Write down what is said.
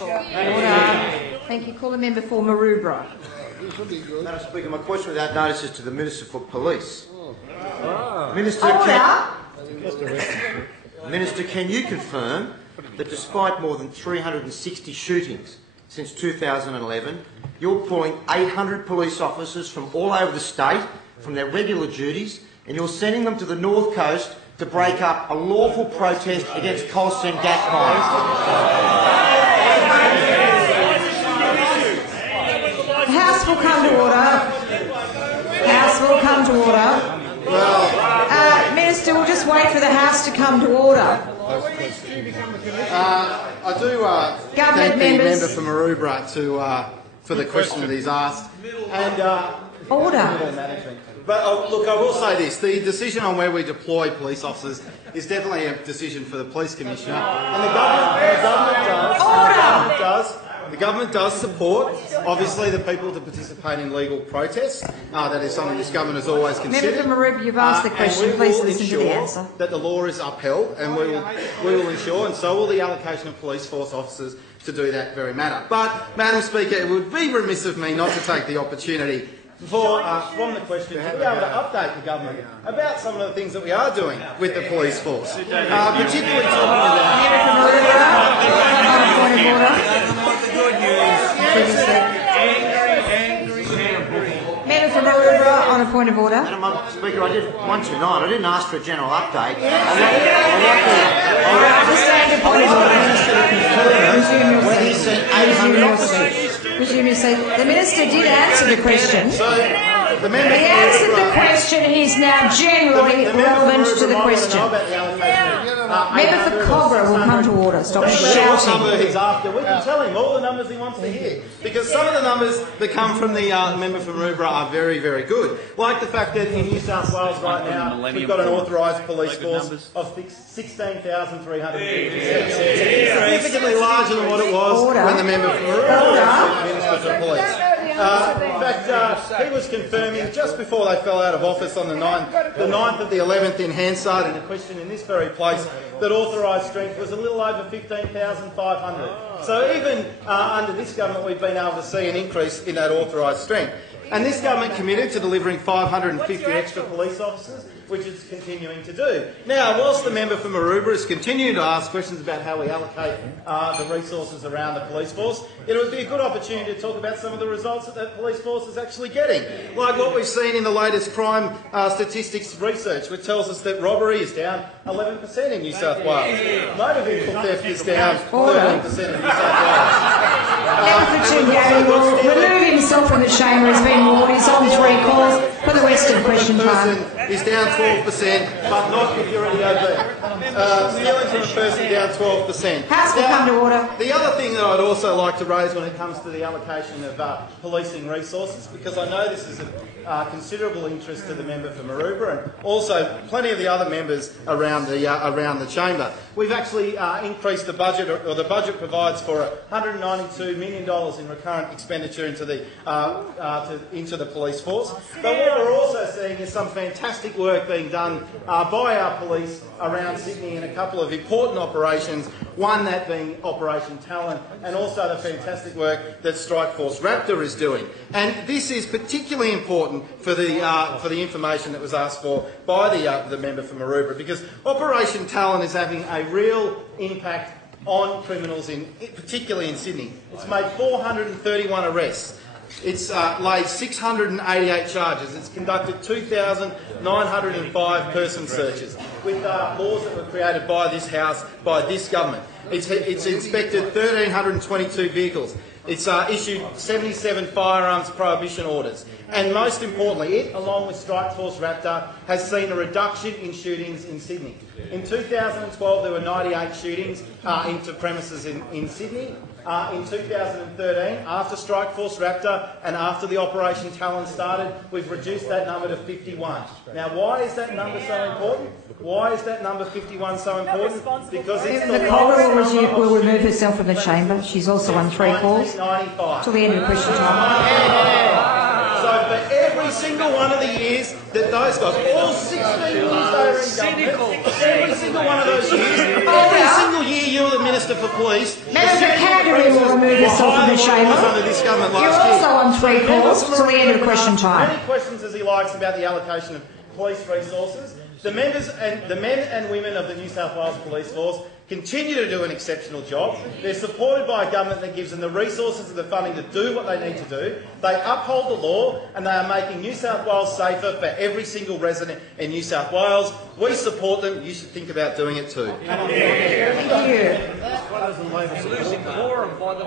Order. Thank you. Call the member for Maroubra. Madam Speaker, my question without notice is to the Minister for Police. Minister, can you confirm that despite more than 360 shootings since 2011, you're pulling 800 police officers from all over the state from their regular duties and you're sending them to the North Coast to break up a lawful protest against coal seam gas mines? The House will come to order. The House will come to order. Minister, we'll just wait for the House to come to order. I do thank the member for Maroubra for the question that he's asked. And order. But look, I will say this: the decision on where we deploy police officers is definitely a decision for the police commissioner, and the government does support, obviously, the people to participate in legal protests. That is something this government has always considered. Member for Maroubra, you've asked the question. Please listen to the answer. That the law is upheld, and we will ensure, and so will the allocation of police force officers, to do that very matter. But, Madam Speaker, it would be remiss of me not to take the opportunity from the question to be able to update the government about some of the things that we are doing with the police force, particularly talking Member for Maroubra on a point of order. Madam Speaker, I did one tonight. I didn't ask for a general update. I understand your point of order. Resume your seat. Resume your seat. The Minister did answer the question. He answered the question. He's now generally relevant to the question. Member for Cobra will come to order. Stop shouting. what number he's after. We can tell him all the numbers he wants to hear, because some of the numbers that come from the member for Maroubra are very, very good. Like the fact that in New South Wales right now we've got an authorised police force of 16,350. Significantly larger than what it was when the member for Maroubra was Minister for Police. In fact, he was confirming just before they fell out of office on the 9th of the 11th in Hansard, in a question in this very place, that authorised strength was a little over 15,500. So even under this government we've been able to see an increase in that authorised strength. And this government committed to delivering 550 extra police officers, which it's continuing to do. Now, whilst the member for Maroubra is continuing to ask questions about how we allocate the resources around the police force, it would be a good opportunity to talk about some of the results that that police force is actually getting, like what we've seen in the latest crime statistics research, which tells us that robbery is down 11% in New South Wales. Motor vehicle theft is down 13% in New South Wales. Member for Gary will remove himself from the chamber. He's been warned. He's on 3 calls for the Western question time. Is down 12%, but not if you're already OB. Stealing from a person down 12%. House will come to order. The other thing that I'd also like to raise when it comes to the allocation of policing resources, because I know this is of considerable interest to the member for Maroubra and also plenty of the other members around the chamber. We've actually increased the budget, or the budget provides for $192 million in recurrent expenditure into the police force. But what we're also seeing is some fantastic work being done by our police around Sydney in a couple of important operations, one that being Operation Talon, and also the fantastic work that Strike Force Raptor is doing. And this is particularly important for the information that was asked for by the member for Maroubra, because Operation Talon is having a real impact on criminals, particularly in Sydney. It's made 431 arrests. It's laid 688 charges. It's conducted 2,905 person searches with laws that were created by this House, by this government. It's inspected 1,322 vehicles. It's issued 77 firearms prohibition orders. And most importantly, it, along with Strike Force Raptor, has seen a reduction in shootings in Sydney. In 2012, there were 98 shootings into premises in Sydney. In 2013, after Strike Force Raptor and after the Operation Talon started, we've reduced that number to 51. Now, why is that number so important? Why is that number 51 so important? Because it's the Cobra will remove herself from the chamber. She's also on 3 calls till the end of the question time. So for every single one of the years that those guys, all 16 years they were in government, every single one of those years, every single year you were the Minister for Police, Member for Canterbury will yourself in the chamber. Under this government You're last year. also on 3 calls till the end of question time. Many questions as he likes about the allocation of police resources. The men and women of the New South Wales Police Force continue to do an exceptional job. They're supported by a government that gives them the resources and the funding to do what they need to do. They uphold the law and they are making New South Wales safer for every single resident in New South Wales. We support them. You should think about doing it too. Thank you.